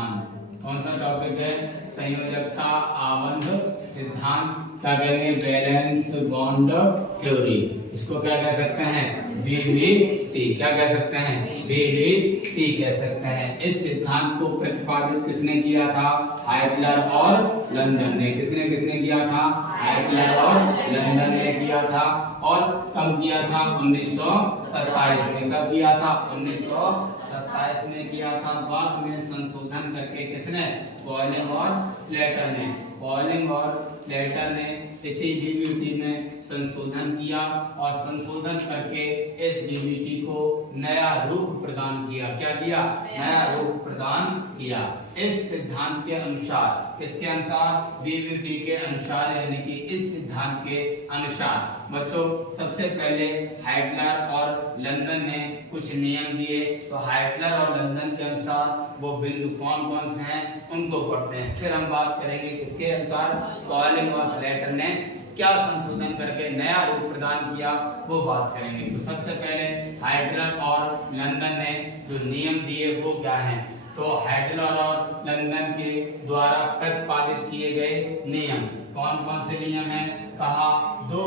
सिद्धांत। कौन सा टॉपिक है? संयोजकता आबंध सिद्धांत। क्या कहेंगे? Valence bond theory. इसको क्या कह सकते हैं? बीवीटी। क्या कह सकते हैं? बीवीटी कह सकते हैं। इस सिद्धांत को प्रतिपादित किसने किया था? हाइटलर और लंदन ने। किसने किया था? हाइटलर और लंदन ने किया था। और कब किया था? 1927 में। कब किया था? 1927 में किया था। बाद में संशोधन करके किसने? पॉलिंग और स्लेटर ने। पॉलिंग और स्लेटर ने इसी डीबीटी में संशोधन किया और संशोधन करके इस डीबीटी को नया रूप प्रदान किया। क्या किया? नया रूप प्रदान किया। इस सिद्धांत के अनुसार, किसके अनुसार? डीबीटी के अनुसार, यानी कि इस सिद्धांत के अनुसार बच्चों सबसे पहले हाइटलर और लंदन ने कुछ नियम दिए। तो हाइटलर और लंदन के अनुसार वो बिंदु कौन कौन से हैं उनको पढ़ते हैं। फिर हम बात करेंगे किसके अनुसार? पॉलिंग और स्लेटर ने क्या संशोधन करके नया रूप प्रदान किया, वो बात करेंगे। तो सबसे पहले हाइटलर और लंदन ने जो नियम दिए वो क्या हैं? तो हाइटलर और लंदन के द्वारा प्रतिपादित किए गए नियम कौन कौन से नियम हैं? कहा दो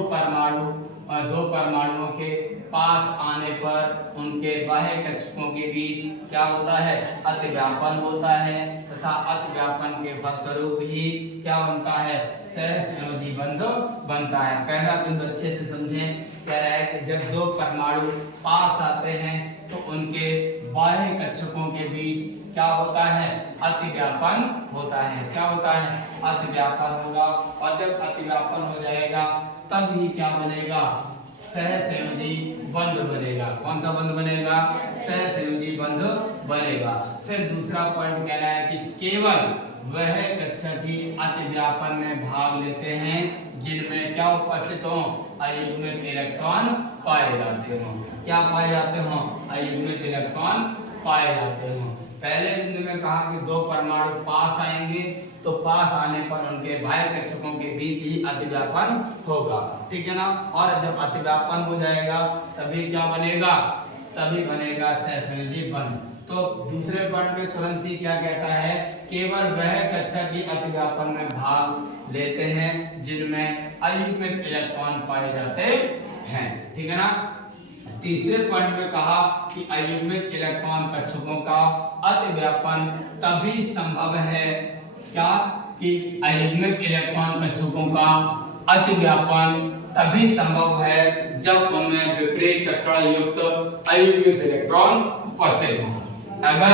परमाणुओं के पास आने पर उनके बाह्य कक्षकों के बीच क्या होता है? अतिव्यापन होता है तथा अतिव्यापन के फलस्वरूप ही क्या बनता है? सहसंयोजी बंध बनता है। पहला बिंदु अच्छे से समझें। कह रहा है कि जब दो परमाणु पास आते हैं तो उनके बाह्य कक्षकों के बीच क्या होता है? अतिव्यापन होता है। क्या होता है? अतिव्यापन होगा। और जब अतिव्यापन हो जाएगा तब ही क्या बनेगा? सहसंयोजी बंध बनेगा। कौन सा बंध बनेगा? सहसंयोजी बंध बनेगा। फिर दूसरा पॉइंट कह रहा है कि केवल वह कक्षक ही अतिव्यापन में भाग लेते हैं जिनमें क्या उपस्थित हो? अयुग्मित इलेक्ट्रॉन पाए जाते हो। क्या पाए जाते हो? अयुग्मित इलेक्ट्रॉन पाए जाते हो। पहले बिंदु में कहा कि दो परमाणु पास आएंगे तो पास आने पर उनके बाह्य कक्षकों के बीच ही अतिव्यापन होगा। ठीक है ना? और जब अतिव्यापन हो जाएगा तभी क्या बनेगा? तभी बनेगा सहसंयोजी बंध। तो दूसरे पॉइंट में तुरंत ही क्या कहता है? केवल वह कक्षक ही अतिव्यापन में भाग लेते हैं जिनमें अयुग्मित इलेक्ट्रॉन पाए जाते हैं। ठीक है ना? तीसरे पॉइंट में कहा कि अयुग्मित इलेक्ट्रॉन कक्षकों का अतिव्यापन तभी संभव है। क्या? कि अयुग्मित इलेक्ट्रॉन कक्षकों का अतिव्यापन तभी संभव है जब उनमें विपरीत चक्रण युक्त अयुग्मित इलेक्ट्रॉन उपस्थित हों। अगर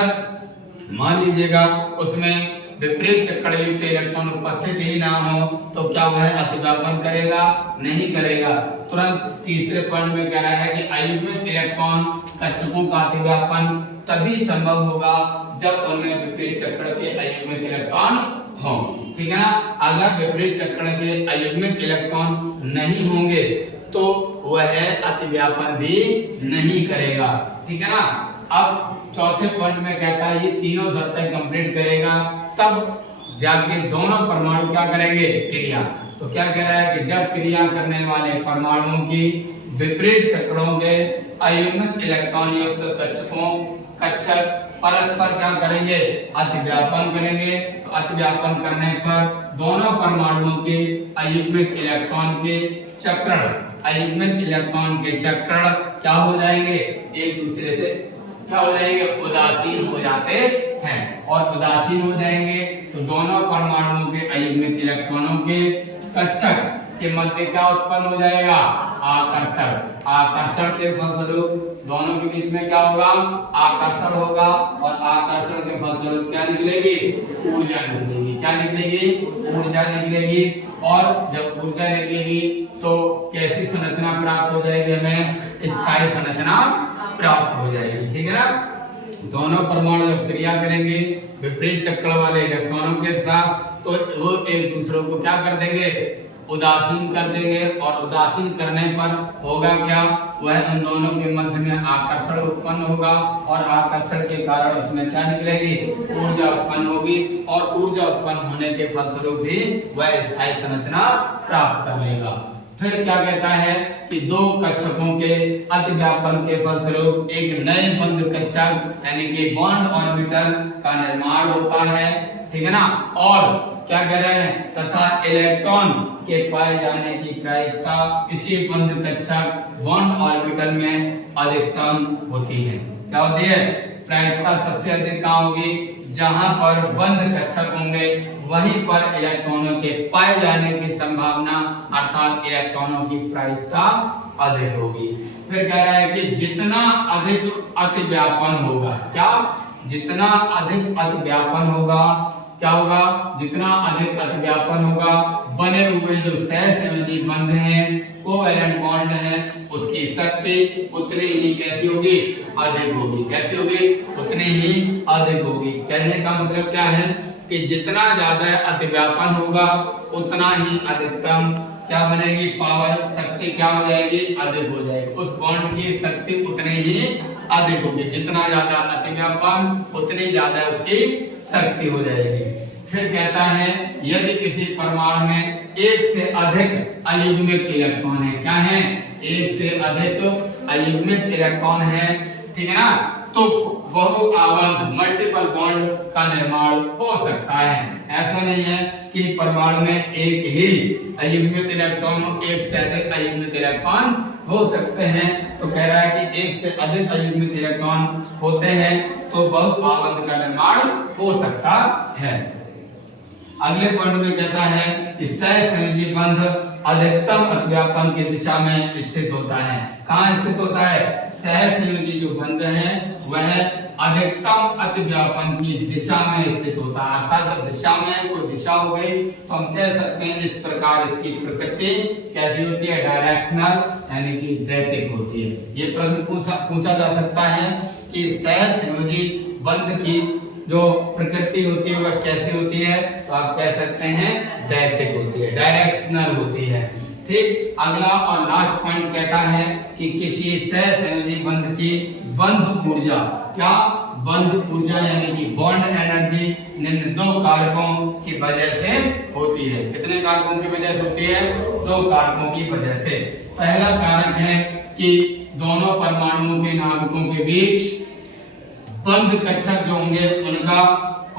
मान लीजिएगा उसमें विपरीत चक्रण युक्त इलेक्ट्रॉन उपस्थित ही ना हो तो क्या वह अतिव्यापन करेगा? नहीं करेगा। तुरंत तीसरे पॉइंट में कह रहा है कि अयुग्मित इलेक्ट्रॉन कक्षकों का अतिव्यापन तभी संभव होगा जब उनमें विपरीत चक्र के अयुग्मित इलेक्ट्रॉन हो। ठीक है ना? अगर विपरीत चक्र के अयुग्मित इलेक्ट्रॉन नहीं होंगे तो वह अतिव्यापन भी नहीं करेगा। ठीक है ना? अब चौथे पॉइंट में कहता है ये तीनों शर्तें कंप्लीट करेगा तब जाके दोनों परमाणु क्या करेंगे? क्रिया। तो क्या कह रहा है कि जब क्रिया करने वाले परमाणुओं की विपरीत चक्रों के अयुग्मित इलेक्ट्रॉन युक्त कक्षक परस्पर क्या करेंगे? अतिव्यापन करेंगे। तो अतिव्यापन करने पर दोनों परमाणुओं के अयुग्मित इलेक्ट्रॉन के चक्रण क्या हो जाएंगे? एक दूसरे से क्या हो जाएंगे? उदासीन हो जाते हैं। और उदासीन हो जाएंगे तो दोनों परमाणुओं के अयुग्मित इलेक्ट्रॉनों के कक्षक के मध्य क्या उत्पन्न हो जाएगा? आकर्षण। आकर्षण के फलस्वरूप दोनों के बीच में क्या होगा? आकर्षण होगा। और आकर्षण के फलस्वरूप क्या निकलेगी? ऊर्जा निकलेगी। क्या निकलेगी? ऊर्जा निकलेगी। और जब ऊर्जा निकलेगी तो कैसी संरचना प्राप्त हो जाएगी? हमें स्थायी संरचना प्राप्त हो जाएगी। ठीक है ना? दोनों परमाणु जब क्रिया करेंगे विपरीत चक्र वाले इलेक्ट्रॉनों के साथ तो वो एक दूसरे को क्या कर देंगे? उदासीन कर देंगे। और उदासीन करने पर होगा क्या? वह उन दोनों के मध्य में आकर्षण उत्पन्न होगा और आकर्षण के कारण उसमें क्या निकलेगी? ऊर्जा उत्पन्न होगी। और ऊर्जा उत्पन्न होने के फलस्वरूप भी वह स्थायी संरचना प्राप्त कर लेगा। फिर क्या कहता है कि दो कक्षकों के अतिव्यापन के फलस्वरूप एक नए बंध कक्षक यानी कि बॉन्ड ऑर्बिटल का निर्माण होता है, ठीक है ना। और क्या कह रहे हैं, तथा इलेक्ट्रॉन के पाए जाने की प्रायिकता इसी बंध कक्षक बॉन्ड ऑर्बिटल में अधिकतम होती है। क्या होती है, प्रायिकता सबसे अधिक कहाँ होगी, जहां पर बंध कक्षक होंगे वहीं पर इलेक्ट्रॉनों के पाए जाने की संभावना अर्थात इलेक्ट्रॉनों की प्रायिकता अधिक होगी। फिर कह रहा है कि जितना अधिक अतिव्यापन होगा, क्या, जितना अधिक अतिव्यापन होगा, क्या होगा, जितना अधिक अतिव्यापन होगा बने हुए जो सहसंयोजी बंध हैं, कोवैलेंट बॉन्ड है, उसकी शक्ति उतनी ही कैसी होगी, अधिक होगी। कैसी होगी, उतनी ही अधिक होगी। कहने का मतलब क्या है कि जितना ज्यादा अतिव्यापन होगा उतना ही अधिकतम क्या बनेगी, पावर, शक्ति क्या हो जाएगी, अधिक हो जाएगी। उस बॉन्ड की शक्ति उतनी ही अधिक होगी। जितना ज्यादा अतिव्यापन उतनी ज्यादा उसकी शक्ति हो जाएगी। फिर कहता है यदि किसी परमाणु में एक से अधिक अयुग्मित इलेक्ट्रॉन है, क्या है, एक से अधिक अयुग्मित इलेक्ट्रॉन है, ठीक है ना, तो बहु आबद्ध मल्टीपल बॉन्ड का निर्माण हो सकता है। ऐसा नहीं है कि परमाणु में एक ही अयुग्मित इलेक्ट्रॉन हो, एक से अधिक अयुग्मित इलेक्ट्रॉन हो सकते हैं। तो कह रहा है कि एक से अधिक अयुग्मित इलेक्ट्रॉन होते हैं तो बहु आबद्ध का निर्माण हो सकता है। अगले पॉइंट में कहता है कि सहसंयोजी बंध अधिकतम अतिव्यापन की दिशा में स्थित होता है। कहाँ स्थित होता है, सहसंयोजी जो बंध है वह अधिकतम अतिव्यापन की दिशा में स्थित होता है। अर्थात दिशा में कोई दिशा हो गई तो हम कह सकते हैं इस प्रकार इसकी प्रकृति कैसी होती है, डायरेक्शनल यानी कि दैशिक होती है। ये प्रश्न पूछा जा सकता है कि सहसंयोजी बंध की जो प्रकृति होती है वह कैसी होती है, तो आप कह सकते हैं दैशिक होती है, डायरेक्शनल होती है। ठीक, अगला और लास्ट पॉइंट कहता है कि किसी सहसंयोजी बंध की बंध ऊर्जा, क्या, बंध ऊर्जा यानी कि बॉन्ड एनर्जी निम्न दो कारकों की वजह से होती है। कितने कारकों की वजह से होती है, दो कारकों की वजह से। पहला कारक है कि दोनों परमाणुओं के नाभिकों के बीच बंध कक्षक जो होंगे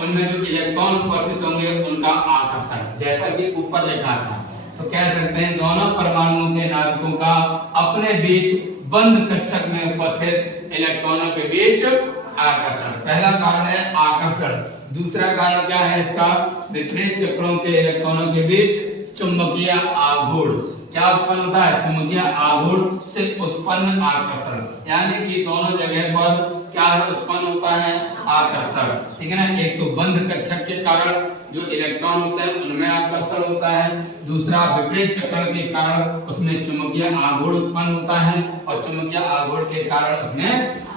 उनमें जो इलेक्ट्रॉन उपस्थित होंगे उनका आकर्षण, जैसा कि ऊपर लिखा था। तो कह सकते हैं दोनों परमाणुओं के नाभिकों का अपने बीच बंध कक्षक में उपस्थित इलेक्ट्रॉनों के बीच आकर्षण। पहला कारण है आकर्षण। दूसरा कारण क्या है इसका, विपरीत चक्रों के इलेक्ट्रॉनों के बीच चुंबकीय आघूर्ण। क्या उत्पन्न होता है, चुंबकीय आघूर्ण से उत्पन्न आकर्षण, यानी कि दोनों जगह पर क्या है, उत्पन्न होता है आकर्षण, ठीक है ना। एक तो बंध कक्षक के कारण जो इलेक्ट्रॉन होते हैं उनमें आकर्षण होता है, दूसरा विपरीत चक्र के कारण उसमें चुंबकीय आघूर्ण उत्पन्न होता है और चुंबकीय आघूर्ण के कारण उसमें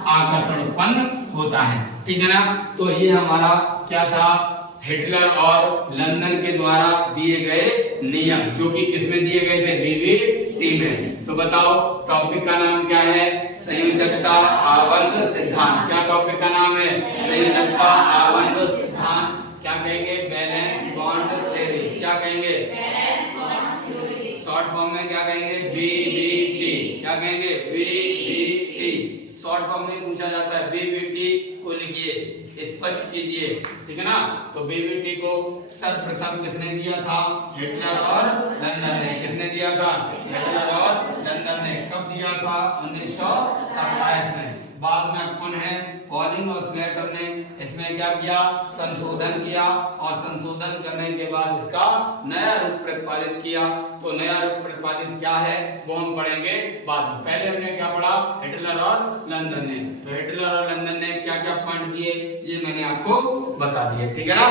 आकर्षण उत्पन्न होता है, ठीक है ना। तो ये हमारा क्या था, हिटलर और लंदन के द्वारा दिए गए नियम, जो कि किसमें दिए गए थे, बीवीटी में। तो बताओ टॉपिक का नाम क्या है, संयोजकता आबद्ध सिद्धांत। क्या टॉपिक का नाम है, संयोजकता आबद्ध सिद्धांत। क्या कहेंगे, बैलेंस बॉन्ड थ्योरी। क्या कहेंगे, शॉर्ट फॉर्म में क्या कहेंगे, बीवीटी। क्या कहेंगे, बीवीटी। शॉर्ट फॉर्म में पूछा जाता है, बीवीटी को लिखिए, स्पष्ट कीजिए, ठीक है ना। तो बीवीटी को सर्वप्रथम किसने दिया था, हिटलर और लंदन ने। किसने दिया था, हिटलर और लंदन ने। कब दिया था, 1927 में। बाद में कौन है, पॉलिंग और स्लेटर ने इसमें क्या किया, संशोधन किया और संशोधन करने के बाद इसका नया रूप प्रतिपादित किया। तो नया रूप प्रतिपादित क्या है वो हम पढ़ेंगे बाद में। पहले हमने क्या पढ़ा, हिटलर और लंदन ने। तो हिटलर और लंदन ने क्या क्या पॉइंट दिए ये मैंने आपको बता दिए, ठीक है ना।